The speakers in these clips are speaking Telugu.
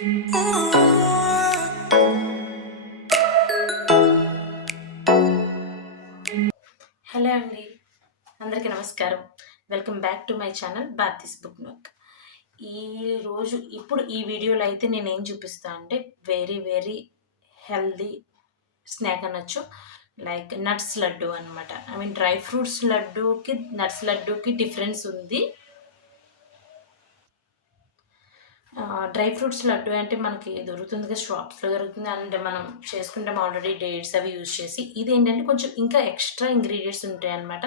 హలో అండి. అందరికీ నమస్కారం. Welcome back to my channel Bharathi's book nook. ఇప్పుడు ఈ వీడియోలో అయితే నేనేం చూపిస్తా అంటే వెరీ వెరీ హెల్తీ స్నాక్ అనొచ్చు. లైక్ నట్స్ లడ్డు అనమాట. ఐ మీన్ డ్రై ఫ్రూట్స్ లడ్డూకి, నట్స్ లడ్డూకి డిఫరెన్స్ ఉంది. డ్రై ఫ్రూట్స్ లడ్డు అంటే మనకి దొరుకుతుంది కదా, షాప్స్లో దొరుకుతుంది. అండ్ మనం చేసుకుంటాం ఆల్రెడీ డేట్స్ అవి యూజ్ చేసి. ఇదేంటంటే కొంచెం ఇంకా ఎక్స్ట్రా ఇంగ్రీడియంట్స్ ఉంటాయి అనమాట.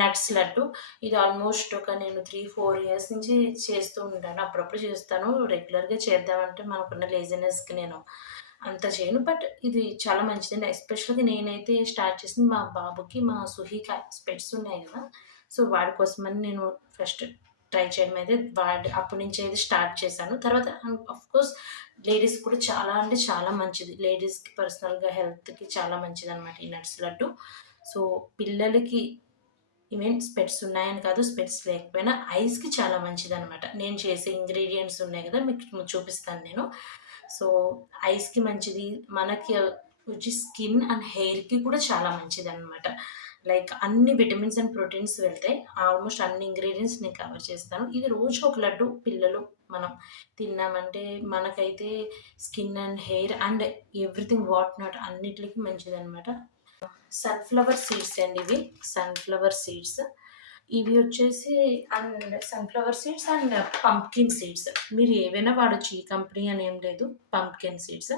నట్స్ లడ్డు ఇది ఆల్మోస్ట్ నేను 3-4 ఇయర్స్ నుంచి చేస్తూ ఉంటాను. అప్పుడప్పుడు చేస్తాను. రెగ్యులర్గా చేద్దామంటే మనకున్న లేజినెస్కి నేను అంత చేయను. బట్ ఇది చాలా మంచిదండి. ఎస్పెషల్గా నేనైతే స్టార్ట్ చేసింది మా బాబుకి, మా సుహిక స్పెట్స్ ఉన్నాయి కదా, సో వాడి కోసమని నేను ఫస్ట్ ట్రై చేయడం అయితే అప్పటి నుంచి అయితే స్టార్ట్ చేశాను. తర్వాత కోర్స్ లేడీస్ కూడా చాలా అంటే చాలా మంచిది. లేడీస్కి పర్సనల్గా హెల్త్కి చాలా మంచిది అనమాట ఈ నట్స్ లడ్డు. సో పిల్లలకి ఈవెన్ స్పెట్స్ ఉన్నాయని కాదు, స్పెట్స్ లేకపోయినా ఐస్కి చాలా మంచిది అనమాట. నేను చేసే ఇంగ్రీడియంట్స్ ఉన్నాయి కదా, మీకు చూపిస్తాను నేను. సో ఐస్కి మంచిది, మనకి వచ్చి స్కిన్ అండ్ హెయిర్కి కూడా చాలా మంచిది అనమాట. లైక్ అన్ని విటమిన్స్ అండ్ ప్రోటీన్స్ వెళ్తాయి. ఆల్మోస్ట్ అన్ని ఇంగ్రీడియంట్స్ నేను కవర్ చేస్తాను. ఇది రోజు ఒక లడ్డు పిల్లలు మనం తిన్నామంటే మనకైతే skin and hair and everything what not అన్నిటికి మంచిదనమాట. సన్‌ఫ్లవర్ సీడ్స్ అండి ఇవి. Sunflower seeds. ఇవి వచ్చేసి and sunflower seeds and pumpkin seeds. మీరు ఏవైనా వాడొచ్చు. ఈ కంపెనీ అని ఏం లేదు. Pumpkin seeds.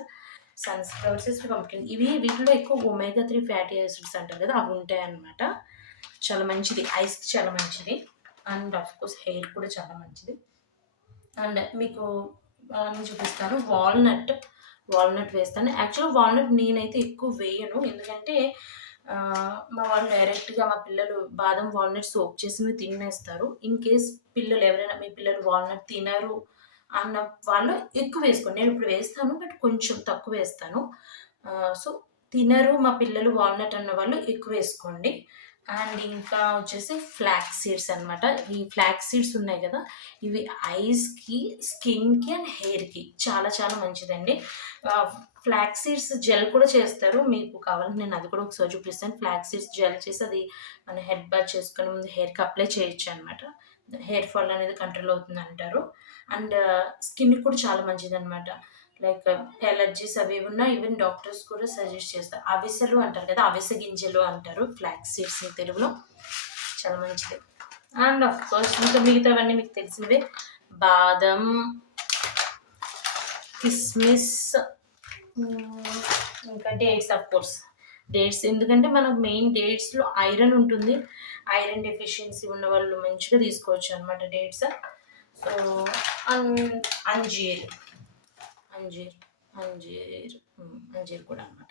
Sunflower seeds, pumpkin వీటిలో ఎక్కువ ఒమేగా 3 ఫ్యాటీ యాసిడ్స్ అంటారు కదా, అవి ఉంటాయన్నమాట. చాలా మంచిది. ఐస్‌కి చాలా మంచిది. అండ్ ఆఫ్‌కోర్స్ హెయిర్ కూడా చాలా మంచిది. అండ్ మీకు నేను చూపిస్తాను. వాల్నట్ వేస్తాను. యాక్చువల్‌గా వాల్నట్ నేనైతే ఎక్కువ వేయను. ఎందుకంటే మా వాళ్ళు డైరెక్ట్‌గా మా పిల్లలు బాదం, వాల్నట్ సోక్ చేసినవి తినేస్తారు. ఇన్ కేస్ మీ పిల్లలు వాల్నట్ తినరు అన్న వాళ్ళు ఎక్కువ వేసుకోండి. నేను ఇప్పుడు వేస్తాను, బట్ కొంచెం తక్కువ వేస్తాను. సో తినరు మా పిల్లలు వాల్నట్ అన్న వాళ్ళు ఎక్కువ వేసుకోండి. అండ్ ఇంకా వచ్చేసి ఫ్లాక్స్ సీడ్స్ అనమాట. ఈ ఫ్లాక్స్ సీడ్స్ ఉన్నాయి కదా, ఇవి ఐస్‌కి, స్కిన్‌కి అండ్ హెయిర్‌కి చాలా చాలా మంచిదండి. ఫ్లాక్స్ సీడ్స్ జెల్ కూడా చేస్తారు. మీకు కావాలంటే నేను అది కూడా ఒకసారి చూపిస్తాను. ఫ్లాక్స్ సీడ్స్ జెల్ చేసి అది మన హెడ్ బాత్ చేసుకునే ముందు హెయిర్‌కి అప్లై చేయొచ్చు అనమాట. హెయిర్ ఫాల్ అనేది కంట్రోల్ అవుతుందంటారు. అండ్ స్కిన్‌కి కూడా చాలా మంచిదనమాట. లైక్ ఎలర్జీస్ అవి ఉన్నా ఈవెన్ డాక్టర్స్ కూడా సజెస్ట్ చేస్తారు. అవిసెలు అంటారు కదా, అవిసె గింజలు అంటారు ఫ్లాక్స్ సీడ్స్ తెలుగులో. చాలా మంచిది. అండ్ ఆఫ్ కోర్స్ ఇంకా మిగతావన్నీ మీకు తెలిసినవే. బాదం, కిస్మిస్, ఇంకా డేట్స్. ఆఫ్ కోర్స్ డేట్స్, ఎందుకంటే మనకు మెయిన్ డేట్స్లో ఐరన్ ఉంటుంది. ఐరన్ డెఫిషియన్సీ ఉన్న వాళ్ళు మంచిగా తీసుకోవచ్చు అనమాట డేట్స్. సో అంజీర్ అంజీర్ అంజీర్ కూడా అనమాట.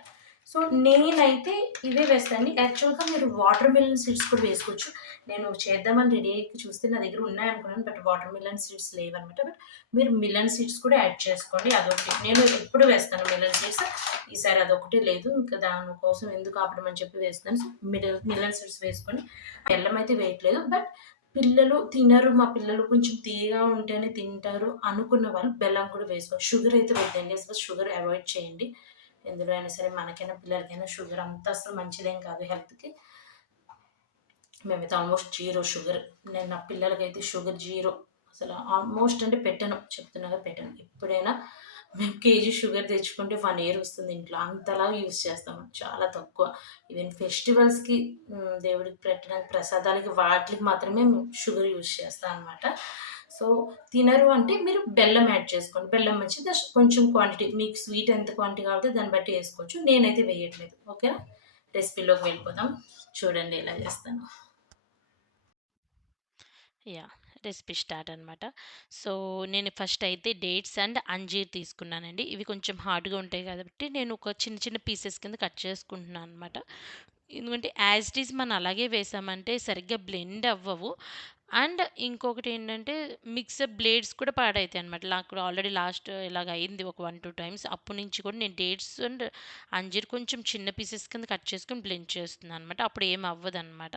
సో నేనైతే ఇవే వేస్తాను. యాక్చువల్గా మీరు వాటర్ మిలన్ సీడ్స్ కూడా వేసుకోవచ్చు. నేను చేద్దామని రెడీ అయ్యి చూస్తే నా దగ్గర ఉన్నాయనుకున్నాను, బట్ వాటర్ మిలన్ సీడ్స్ లేవనమాట. బట్ మీరు మిలన్ సీడ్స్ కూడా యాడ్ చేసుకోండి. అదొకటి నేను ఎప్పుడు వేస్తాను మిలన్ సీడ్స్. ఈసారి అదొకటి లేదు, ఇంకా దానికోసం ఎందుకు ఆపడం అని చెప్పి వేస్తాను. సో మిలన్ సీడ్స్ వేసుకొని, బెల్లం అయితే వేయట్లేదు. బట్ పిల్లలు తినరు, మా పిల్లలు కొంచెం తీయగా ఉంటేనే తింటారు అనుకున్న వాళ్ళు బెల్లం కూడా వేసుకోవాలి. షుగర్ అయితే వద్దండి, అసలు షుగర్ అవాయిడ్ చేయండి. ఎందులో అయినా సరే, మనకైనా పిల్లలకైనా షుగర్ అంత అసలు మంచిదేం కాదు హెల్త్కి. మేమైతే ఆల్మోస్ట్ జీరో షుగర్. నేను నా పిల్లలకైతే షుగర్ జీరో. అసలు ఆల్మోస్ట్ అంటే పెట్టను, చెప్తున్నాగా పెట్టను. ఎప్పుడైనా మేము కేజీ షుగర్ తెచ్చుకుంటే 1 ఇయర్ వస్తుంది ఇంట్లో, అంతలా యూజ్ చేస్తాము. చాలా తక్కువ. ఈవెన్ ఫెస్టివల్స్కి, దేవుడికి పెట్టడానికి ప్రసాదాలకి, వాటికి మాత్రమే షుగర్ యూజ్ చేస్తాం అనమాట. సో తినరు అంటే మీరు బెల్లం యాడ్ చేసుకోండి. బెల్లం మంచిది. కొంచెం క్వాంటిటీ, మీకు స్వీట్ ఎంత క్వాంటిటీ కావాలో దాన్ని బట్టి వేసుకోవచ్చు. నేనైతే వేయట్లేదు. ఓకేనా, రెసిపీలోకి వెళ్ళిపోదాం. చూడండి ఎలా చేస్తాను. యాహ్! రెసిపీ స్టార్ట్ అనమాట. సో, నేను ఫస్ట్ అయితే డేట్స్ అండ్ అంజీర్ తీసుకున్నానండి. ఇవి కొంచెం హార్డ్‌గా ఉంటాయి కాబట్టి నేను ఒక చిన్న చిన్న పీసెస్ కింద కట్ చేసుకుంటున్నాను అనమాట. ఎందుకంటే యాజ్ ఇట్ ఈజ్ మనం అలాగే వేసామంటే సరిగ్గా బ్లెండ్ అవ్వవు. అండ్ ఇంకొకటేంటంటే మిక్సర్ బ్లేడ్స్ కూడా పాడైతాయనమాట. నాకు ఆల్రెడీ లాస్ట్ ఇలాగ అయింది ఒక 1, 2 టైమ్స్. అప్పటి నుంచి కూడా నేను డేట్స్ అండ్ అంజీర్ కొంచెం చిన్న పీసెస్ కింద కట్ చేసుకొని బ్లెండ్ చేస్తున్నాననమాట. అప్పుడు ఏమి అవ్వదనమాట.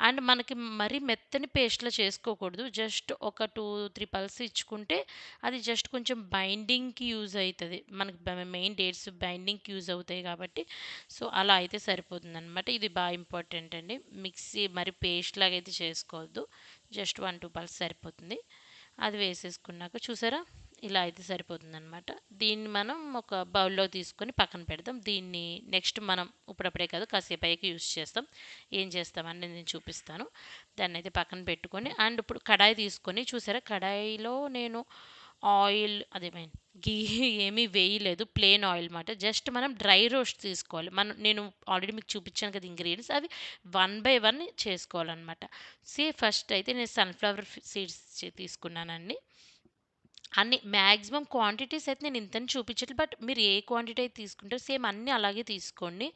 అండ్ మనకి మరీ మెత్తని పేస్ట్‌లా చేసుకోకూడదు. జస్ట్ ఒక 2, 3 పల్స్ ఇచ్చుకుంటే అది జస్ట్ కొంచెం బైండింగ్‌కి యూజ్ అయితది. మనకి మెయిన్ డేట్స్ బైండింగ్‌కి యూజ్ అవుతాయి కాబట్టి సో, అలా అయితే సరిపోతుందనమాట. ఇది ఇంపార్టెంట్ అండి. మిక్సీ మరి పేస్ట్ లాగా అయితే చేసుకోవద్దు. జస్ట్ 1, 2 పల్స్ సరిపోతుంది. అది వేసేసుకున్నాక చూసారా? ఇలా అయితే సరిపోతుందనమాట. దీన్ని మనం ఒక బౌల్‌లో తీసుకొని పక్కన పెడదాం. దీన్ని నెక్స్ట్ మనం ఇప్పుడప్పుడే కాదు కాసేపు అయ్యాక యూజ్ చేస్తాం. ఏం చేస్తామని నేను చూపిస్తాను. దాన్నయితే పక్కన పెట్టుకొని అండ్ ఇప్పుడు కడాయి తీసుకొని చూసారా? కడాయిలో నేను ఆయిల్ అదే మీన్ ఘీ ఏమీ వేయలేదు. ప్లెయిన్ ఆయిల్ మాట. జస్ట్ మనం డ్రై రోస్ట్ తీసుకోవాలి. నేను ఆల్రెడీ మీకు చూపించాను కదా ఇంగ్రీడియెంట్స్. అవి 1 బై 1 చేసుకోవాలనమాట. ఫస్ట్ అయితే నేను సన్‌ఫ్లవర్ సీడ్స్ తీసుకున్నానండి. అన్ని మాక్సిమం క్వాంటిటీస్ అయితే నేను ఇంతని చూపించట్లేదు. బట్ మీరు ఏ క్వాంటిటీ అయితే తీసుకుంటారో సేమ్ అన్నీ అలాగే తీసుకోండి.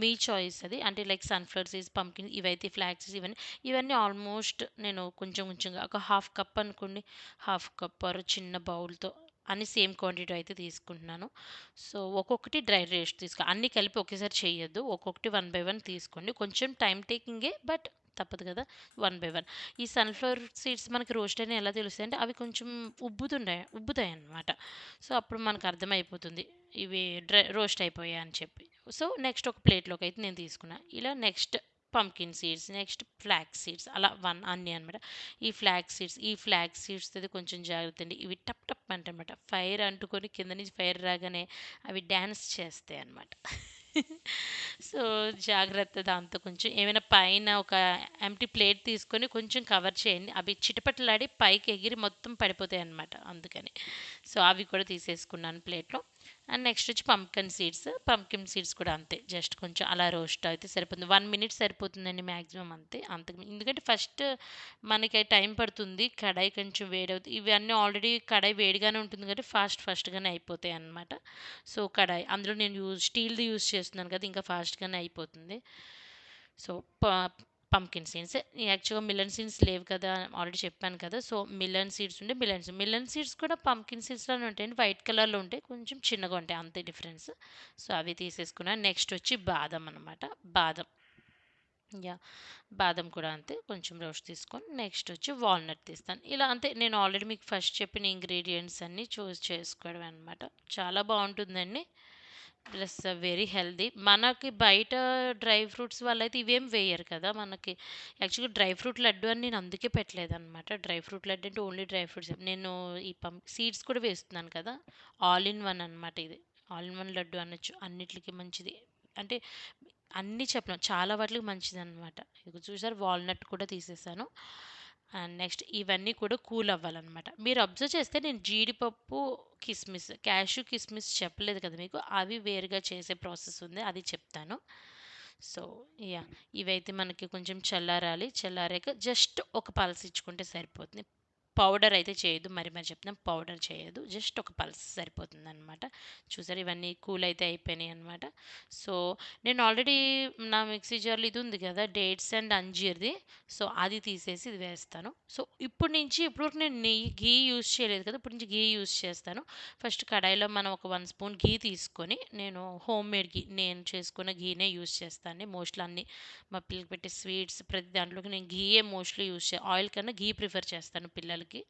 మీ చాయిస్ అది. అంటే లైక్ సన్‌ఫ్లవర్ సీడ్స్, పంకిన్ ఇవైతే ఫ్లాక్స్ సీడ్స్ ఇవన్నీ ఆల్మోస్ట్ నేను కొంచెం కొంచెంగా ఒక హాఫ్ కప్ అనుకోండి. హాఫ్ కప్ ఆర్ చిన్న బౌల్‌తో అన్ని సేమ్ క్వాంటిటీ అయితే తీసుకుంటున్నాను. సో, ఒక్కొక్కటి డ్రై రోస్ట్ అన్నీ కలిపి ఒకేసారి చేయొద్దు. ఒక్కొక్కటి 1 బై 1 తీసుకోండి. కొంచెం టైమ్ టేకింగే బట్ తప్పదు కదా! 1 బై 1. ఈ సన్‌ఫ్లవర్ సీడ్స్ మనకి రోస్ట్ అయినయి ఎలా తెలుస్తాయంటే అవి కొంచెం ఉబ్బుతాయన్నమాట. సో, అప్పుడు మనకు అర్థమైపోతుంది. ఇవి రోస్ట్ అయిపోయాయి అని చెప్పి. సో, నెక్స్ట్ ఒక ప్లేట్‌లోకి అయితే నేను తీసుకున్నా. ఇలా next pumpkin seeds, next flax seeds అలా అన్నీ అనమాట. ఈ ఫ్లాక్స్ సీడ్స్‌తోటి కొంచెం జాగ్రత్త అండి. ఇవి టప్ టప్ అంటాయన్నమాట. ఫైర్ అంటుకొని కింద నుంచి ఫైర్ రాగానే అవి డాన్స్ చేస్తాయన్నమాట. సో, జాగ్రత్త దాంతో కొంచెం ఏమైనా పైన ఒక ఎంప్టీ ప్లేట్ తీసుకొని కొంచెం కవర్ చేయండి. అవి చిటపటలాడి పైకి ఎగిరి మొత్తం పడిపోతాయన్నమాట అందుకని. సో, అవి కూడా తీసేసుకున్నాను ప్లేట్‌లో. అండ్ నెక్స్ట్ వచ్చి పంప్కిన్ సీడ్స్ కూడా అంతే. జస్ట్ కొంచెం అలా రోస్ట్ అయితే సరిపోతుంది. 1 మినిట్ సరిపోతుందండి మాక్సిమం అంతే. ఎందుకంటే ఫస్ట్ మనకి టైం పడుతుంది. కడాయి కొంచెం వేడవుతుంది. ఇవన్నీ ఆల్రెడీ కడాయి వేడిగానే ఉంటుంది కాబట్టి ఫాస్ట్‌గానే అయిపోతాయన్నమాట. సో, కడాయి అందులో నేను స్టీల్‌ది యూజ్ చేస్తున్నాను కదా! ఇంకా ఫాస్ట్‌గానే అయిపోతుంది. సో, పంకిన్ సీడ్స్ యాక్చువల్‌గా మిల్లన్ సీడ్స్ లేవు కదా! ఆల్రెడీ చెప్పాను కదా! సో, మిల్లన్ సీడ్స్ కూడా పంకిన్ సీడ్స్ లానే ఉంటాయండి. వైట్ కలర్‌లో ఉంటాయి. కొంచెం చిన్నగా ఉంటాయి అంతే డిఫరెన్స్. సో, అవి తీసేసుకున్నాను. నెక్స్ట్ వచ్చి బాదం అనమాట. బాదం. యాహ్! బాదం కూడా అంతే. కొంచెం రోస్ట్ తీసుకొని నెక్స్ట్ వచ్చి వాల్‌నట్ తీస్తాను. ఇలా అంతే నేను ఆల్రెడీ మీకు ఫస్ట్ చెప్పిన ఇంగ్రీడియెంట్స్ అన్నీ చూస్ చేసుకోవడమే అనమాట. చాలా బావుంటుందండి. Plus very healthy. మనకి బయట డ్రై ఫ్రూట్స్ వాళ్ళైతే ఇవేం వేయరు కదా! మనకి యాక్చువల్‌గా డ్రై ఫ్రూట్ లడ్డు అని నేను అందుకే పెట్టలేదనమాట. డ్రై ఫ్రూట్ లడ్డు అంటే ఓన్లీ డ్రై ఫ్రూట్స్. నేను ఈ సీడ్స్ కూడా వేస్తున్నాను కదా! ఆల్ ఇన్ వన్ అనమాట ఇది. ఆల్ ఇన్ వన్ లడ్డు అనొచ్చు. అన్నిట్లికి మంచిది. అంటే అన్నీ చెప్పను. చాలా వాటికి మంచిదనమాట. ఇదిగో చూసారు వాల్‌నట్ కూడా తీసేసాను. అండ్ నెక్స్ట్ ఇవన్నీ కూడా కూల్ అవ్వాలనమాట. మీరు అబ్జర్వ్ చేస్తే నేను జీడిపప్పు, క్యాష్యూ కిస్మిస్ చెప్పలేదు కదా మీకు. అవి వేరుగా చేసే ప్రాసెస్ ఉంది. అది చెప్తాను. So, yeah! ఇవైతే మనకి కొంచెం చల్లారాలి. చల్లారాక జస్ట్ ఒక పల్స్ ఇచ్చుకుంటే సరిపోతుంది. పౌడర్ అయితే చేయొద్దు. మరి చెప్తున్నాను పౌడర్ చేయొద్దు. జస్ట్ ఒక పల్స్ సరిపోతుందనమాట. చూసారా ఇవన్నీ కూల్ అయితే అయిపోయినాయనమాట. సో, నేను ఆల్రెడీ నా మిక్సీ జార్‌లో ఇది ఉంది కదా! Dates and అంజీర్‌ది. సో, అది తీసేసి ఇది వేస్తాను. సో, ఇప్పటివరకు నేను ఘీ యూజ్ చేయలేదు కదా! ఇప్పటి నుంచి ఘీ యూజ్ చేస్తాను. ఫస్ట్ కడాయిలో మనం ఒక 1 స్పూన్ ఘీ తీసుకొని నేను హోమ్‌మేడ్ ఘీ నేను చేసుకున్న ఘీనే యూజ్ చేస్తాను. మోస్ట్‌లీ అన్నీ మా పిల్లలకి పెట్టే స్వీట్స్ ప్రతి దాంట్లోకి నేను ఘీయే మోస్ట్‌లీ ఆయిల్ కన్నా ఘీ ప్రిఫర్ చేస్తాను పిల్లలకి.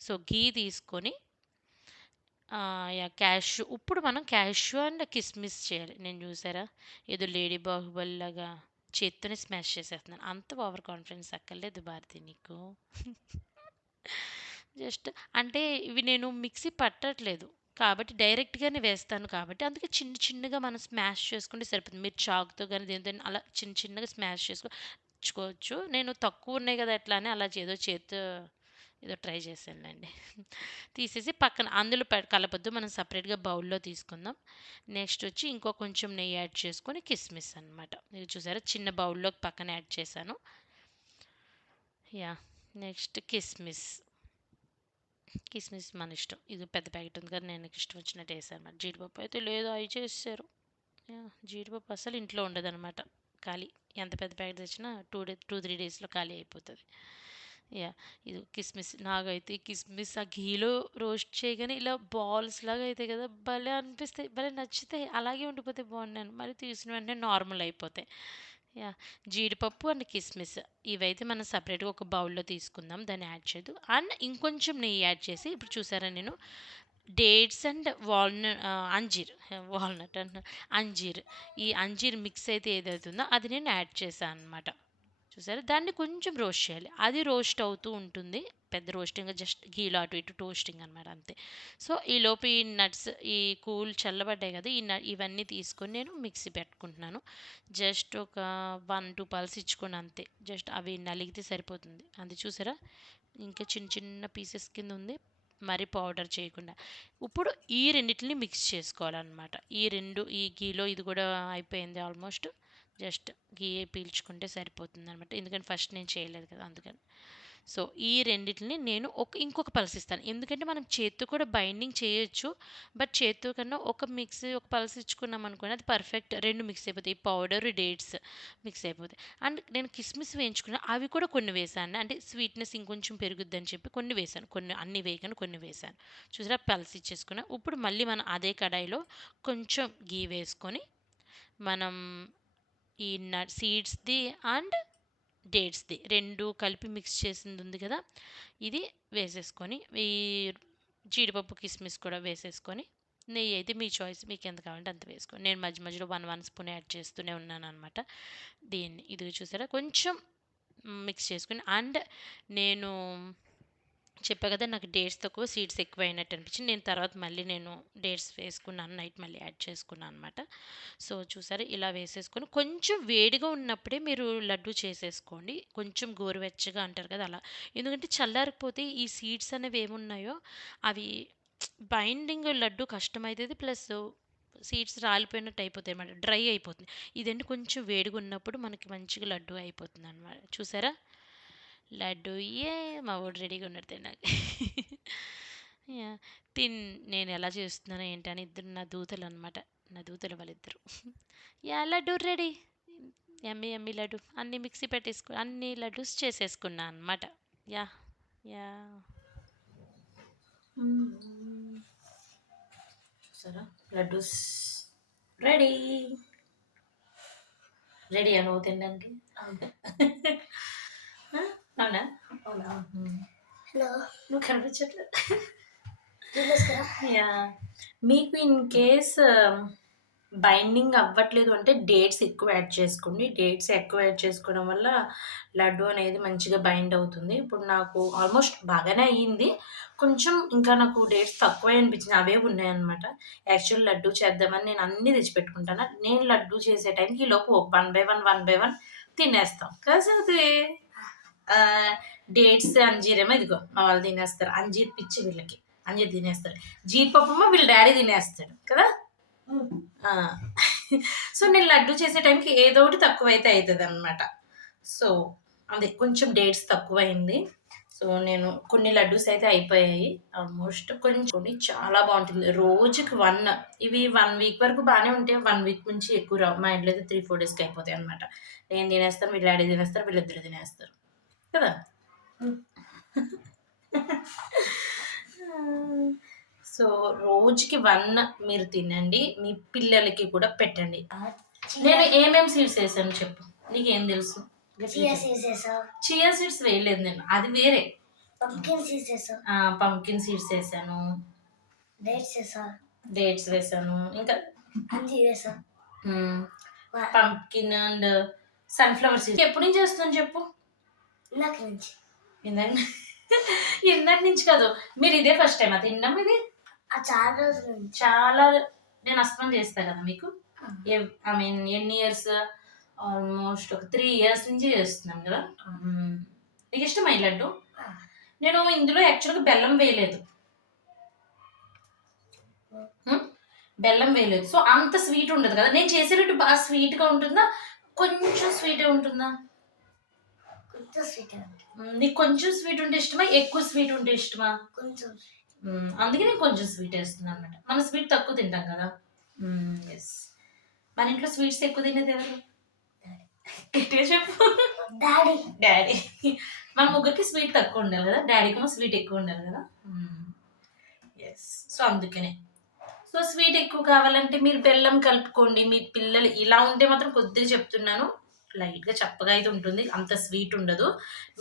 సో, ఘీ తీసుకొని యాహ్! ఇప్పుడు మనం క్యాష్యూ అండ్ కిస్మిస్ చేయాలి. నేను చూసారా? ఏదో లేడీ బాహుబలిలాగా చేత్తోనే స్మాష్ చేసేస్తున్నాను. అంత ఓవర్ కాన్ఫిడెన్స్ అక్కర్లేదు భారతి నీకు. జస్ట్ అంటే ఇవి నేను మిక్సీ పట్టట్లేదు. కాబట్టి డైరెక్ట్‌గానే వేస్తాను కాబట్టి అందుకే చిన్న చిన్నగా మనం స్మాష్ చేసుకుంటే సరిపోతుంది. మీరు చాకుతో గాని దేనితోని అలా చిన్న చిన్నగా స్మాష్ చ్చుకోవచ్చు. నేను తక్కువున్నాయి గదా! ఎట్లా అని అలా ఏదో చేత్తో ఏదో ట్రై చేశానులెండి. తీసేసి పక్కన అందులో కలపొద్దు. మనం సెపరేట్‌గా బౌల్‌లో తీసుకుందాం. నెక్స్ట్ వచ్చి ఇంకో కొంచెం నెయ్యి యాడ్ చేసుకొని కిస్మిస్ అనమాట. ఇది చూసారా చిన్న బౌల్‌లోకి పక్కన యాడ్ చేశాను. యాహ్! నెక్స్ట్ కిస్మిస్ మన ఇష్టం. ఇది పెద్ద ప్యాకెట్ ఉంది కదా! నేను నాకు ఇష్టం వచ్చినట్టు ఏసానమాట. జీడిపప్పు అయితే లేదు అయి చేసేసారు. యాహ్! జీడిపప్పు అస్సలు ఇంట్లో ఉండదనమాట. ఖాళీ. ఎంత పెద్ద ప్యాకెట్ తెచ్చినా 2, 3 డేస్‌లో ఖాళీ అయిపోతది. యాహ్! ఇది కిస్మిస్. నాకైతే కిస్మిస్ ఆ ఘీలో రోస్ట్ చేయగానే ఇలా బాల్స్ లాగా అయితాయి కదా! భలే అనిపిస్తాయి. భలే నచ్చుతాయి. అలాగే ఉండిపోతే బాగుండను. మరి తీసిన వెంటనే నార్మల్ అయిపోతాయి. యాహ్! జీడిపప్పు అండ్ కిస్మిస్ ఇవైతే మనం సెపరేట్‌గా ఒక బౌల్‌లో తీసుకుందాం. దాన్ని యాడ్ చేయొద్దు. అండ్ ఇంకొంచెం నెయ్యి యాడ్ చేసి ఇప్పుడు చూసారా నేను డేట్స్ అండ్ అంజీర్ వాల్‌నట్ అంటున్నా. అంజీర్. ఈ అంజీర్ మిక్స్ అయితే ఏదైతుందో అది నేను యాడ్ చేశా అనమాట. చూసారా? దాన్ని కొంచెం రోస్ట్ చేయాలి. అది రోస్ట్ అవుతూ ఉంటుంది. పెద్ద రోస్టింగ్ జస్ట్ ఘీలో అటు ఇటు టోస్టింగ్ అనమాట అంతే. సో, ఈలోపు ఈ నట్స్ ఈ కూల్ చల్లబడ్డాయి కదా! ఇవన్నీ తీసుకొని నేను మిక్సీ పెట్టుకుంటున్నాను. జస్ట్ ఒక 1, 2 పల్స్ ఇచ్చుకోండి అంతే. జస్ట్ అవి నలిగితే సరిపోతుంది. అది చూసారా? ఇంకా చిన్న చిన్న పీసెస్ కింద ఉంది. మరి పౌడర్ చేయకుండా. ఇప్పుడు ఈ రెండిటిని మిక్స్ చేసుకోవాలనమాట. ఈ ఘీలో ఇది కూడా అయిపోయింది ఆల్మోస్ట్. జస్ట్ గీ పీల్చుకుంటే సరిపోతుందనమాట. ఎందుకంటే ఫస్ట్ నేను చేయలేదు కదా! అందుకని. సో, ఈ రెండిటిని నేను ఇంకొక పల్స్ ఇస్తాను. ఎందుకంటే మనం చేత్తో కూడా బైండింగ్ చేయొచ్చు. బట్ చేత్తో కన్నా ఒక పల్స్ ఇచ్చుకున్నామనుకోండి అది పర్ఫెక్ట్ 2 మిక్స్ అయిపోతాయి. ఈ పౌడర్, డేట్స్ మిక్స్ అయిపోతాయి. అండ్ నేను కిస్మిస్ వేయించుకున్నా అవి కూడా కొన్ని వేశాను. అంటే స్వీట్‌నెస్ ఇంకొంచెం పెరుగుద్దని చెప్పి కొన్ని వేశాను. కొన్ని అన్నీ వేయకుండా కొన్ని వేశాను. చూసారా పల్స్ ఇచ్చేసుకున్నా. ఇప్పుడు మళ్ళీ మనం అదే కడాయిలో కొంచెం ఘీ వేసుకొని మనం ఈ సీడ్స్‌ది అండ్ డేట్స్‌ది 2 కలిపి మిక్స్ చేసింది ఉంది కదా! ఇది వేసేసుకొని ఈ జీడిపప్పు, కిస్మిస్ కూడా వేసేసుకొని నెయ్యి అయితే మీ చాయిస్ మీకెంత కావాలంటే అంత వేసుకోండి. నేను మధ్య మధ్యలో 1 స్పూన్ యాడ్ చేస్తూనే ఉన్నాననమాట. ఇది చూసారా కొంచెం మిక్స్ చేసుకొని అండ్ నేను చెప్పా కదా! నాకు డేట్స్ తక్కువ, సీడ్స్ ఎక్కువయినట్టు అనిపించింది. నేను డేట్స్ వేసుకున్నాను. నైట్ మళ్ళీ యాడ్ చేసుకున్నాను అనమాట. సో, చూసారా ఇలా వేసేసుకొని కొంచెం వేడిగా ఉన్నప్పుడే మీరు లడ్డూ చేసేసుకోండి. కొంచెం గోరువెచ్చగా అంటారు కదా! అలా. ఎందుకంటే చల్లారిపోతే ఈ సీడ్స్ అనేవి ఏమున్నాయో అవి బైండింగ్ లడ్డు కష్టమైతది. ప్లస్ సీడ్స్ రాలిపోయినట్టు అయిపోతాయన్నమాట. డ్రై అయిపోతుంది. ఇదేంటి కొంచెం వేడిగా ఉన్నప్పుడు మనకి మంచిగా లడ్డు అయిపోతుందనమాట. చూసారా? లడ్డు మా వాడు రెడీగా ఉన్నాడు తినడానికి. యాహ్! తిన్ నేనెలా చేస్తున్నానో ఏంటని ఇద్దరు నా దూతలనమాట. నా దూతలు వాళ్ళిద్దరు. యాహ్! లడ్డు రెడీ. యమ్మీ యమ్మీ లడ్డు. అన్ని లడ్డూస్ చేసేసుకున్నా అనమాట. యాహ్! యాహ్! చూసారా? లడ్డూస్ రెడీ. రెడీయా నువ్వు తినడానికి? ఆ! అవునా? అవునా? హలో. నువ్వు కనిపించట్లేదు. చూడలేసుకురా. యాహ్! మీకు ఇన్ కేస్ బైండింగ్ అవ్వట్లేదు అంటే డేట్స్ ఎక్కువ యాడ్ చేసుకోండి. డేట్స్ ఎక్కువ యాడ్ చేసుకోవడం వల్ల లడ్డు అనేది మంచిగా బైండ్ అవుతుంది. ఇప్పుడు నాకు ఆల్మోస్ట్ బాగానే అయ్యింది. కొంచెం ఇంకా నాకు డేట్స్ తక్కువే అనిపించినాయి. అవే ఉన్నాయన్నమాట. యాక్చువల్ లడ్డు చేద్దామని నేను అన్నీ తెచ్చిపెట్టుకుంటాను. నేను లడ్డు చేసే టైంకి ఈలోపు 1 బై 1 తినేస్తాం. కదా సౌది? డేట్స్, అంజీరేమో ఇదిగో మా వాళ్ళు తినేస్తారు. అంజీర్ పిచ్చి వీళ్ళకి. అంజీర్ తినేస్తారు. జీడిపప్పేమో వీళ్ళ డాడీ తినేస్తాడు కదా! ఆ! సో, నేను లడ్డు చేసే టైంకి ఏదో ఒకటి తక్కువైతే అయితదనమాట. సో, అదే కొంచెం డేట్స్ తక్కువయింది. సో, నేను కొన్ని లడ్డూస్ అయితే అయిపోయాయి. ఆల్మోస్ట్ కొంచెం చాలా బావుంటుంది. రోజుకి 1 ఇవి 1 వీక్ వరకు బానే ఉంటాయి. 1 వీక్ నుంచి ఎక్కువ రావు. మా ఇంట్లో అయితే 3, 4 డేస్‌కి అయిపోతాయనమాట. నేను తినేస్తాను, వీళ్ళ డాడీ తినేస్తారు, వీళ్ళిద్దరు తినేస్తారు. కదా! సో, రోజుకి 1 మీరు తినండి. మీ పిల్లలకి కూడా పెట్టండి. నేను ఏమేం సీడ్స్ ఏసాను చెప్పు? నీకేం తెలుసు? చియా సీడ్స్ వేసావు. చియా సీడ్స్ వేయలేదు నేను. అది వేరే. పంకిన్ సీడ్స్ వేసావు. పంకిన్ సీడ్స్ ఏసాను. డేట్స్ వేసావు. డేట్స్ వేసాను. ఇంకా అంజీర్ వేసావు. Pumpkin and sunflower seeds. ఎప్పటి నుంచి చేస్తున్నాను చెప్పు? ఇందాక నుంచి. ఇందాక ఇందాక నుంచి కాదు. మీరు ఇదే ఫస్ట్ టైమా తినడం ఇది? చాలా రోజుల నుంచి. చాలా నేను అస్తమానం చేస్తా కదా మీకు. ఐ మీన్ ఎన్ని ఇయర్స్? ఆల్మోస్ట్ ఒక 3 ఇయర్స్ నుంచి చేస్తున్నాను కదా! నీకు ఇష్టమా ఈ లడ్డు? నేను ఇందులో యాక్చువల్‌గా బెల్లం వేయలేదు. బెల్లం వేయలేదు. సో, అంత స్వీట్ ఉండదు కదా! నేను చేసే లడ్డు బాగా స్వీట్‌గా ఉంటుందా? కొంచెం స్వీటే ఉంటుందా? కొంచెం స్వీట్. నీకు కొంచెం స్వీట్ ఉంటే ఇష్టమా? ఎక్కువ స్వీట్ ఉంటే ఇష్టమా? కొంచెం. అందుకే నేను కొంచెం స్వీట్ వేస్తున్నాను అనమాట. మనం స్వీట్ తక్కువ తింటాం కదా! యెస్. మన ఇంట్లో స్వీట్స్ ఎక్కువ తినేది ఎవరు? గట్టిగా చెప్పు. డాడీ. డాడీ. మన ముగ్గురికి స్వీట్ తక్కువ ఉండాలి కదా, డాడీకేమో స్వీట్ ఎక్కువ ఉండాలి కదా. ఎస్, సో అందుకనే. సో స్వీట్ ఎక్కువ కావాలంటే మీరు బెల్లం కలుపుకోండి. మీ పిల్లలు ఇలా ఉంటే మాత్రం కొద్దిగా చెప్తున్నాను, లైట్గా చప్పగా అయితే ఉంటుంది, అంత స్వీట్ ఉండదు.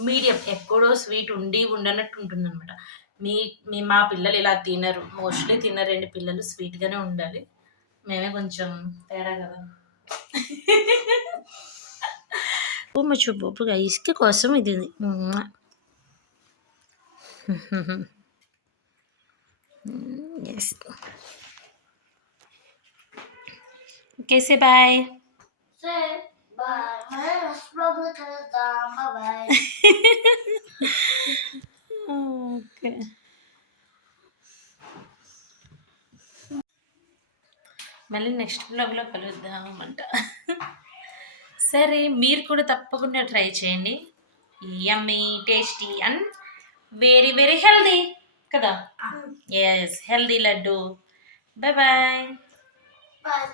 మీడియం, ఎక్కడో స్వీట్ ఉండి ఉండనట్టు ఉంటుంది అనమాట. మా పిల్లలు ఇలా తినరు, మోస్ట్లీ తినరండి పిల్లలు, స్వీట్గానే ఉండాలి. మేమే కొంచెం తేడా కదా. మచ్చు బొబ్బుగా ఇసుక కోసం ఇది ఎస్. Okay, say bye. Say bye. మనం నెక్స్ట్ బ్లాగ్లో కలుద్దాం. బాయ్. ఓకే. మళ్ళీ నెక్స్ట్ బ్లాగ్లో కలుద్దామంట. సరే, మీరు కూడా తప్పకుండా ట్రై చేయండి. Yummy, tasty and very very healthy కదా. Yes, healthy laddu. Bye bye. Bye.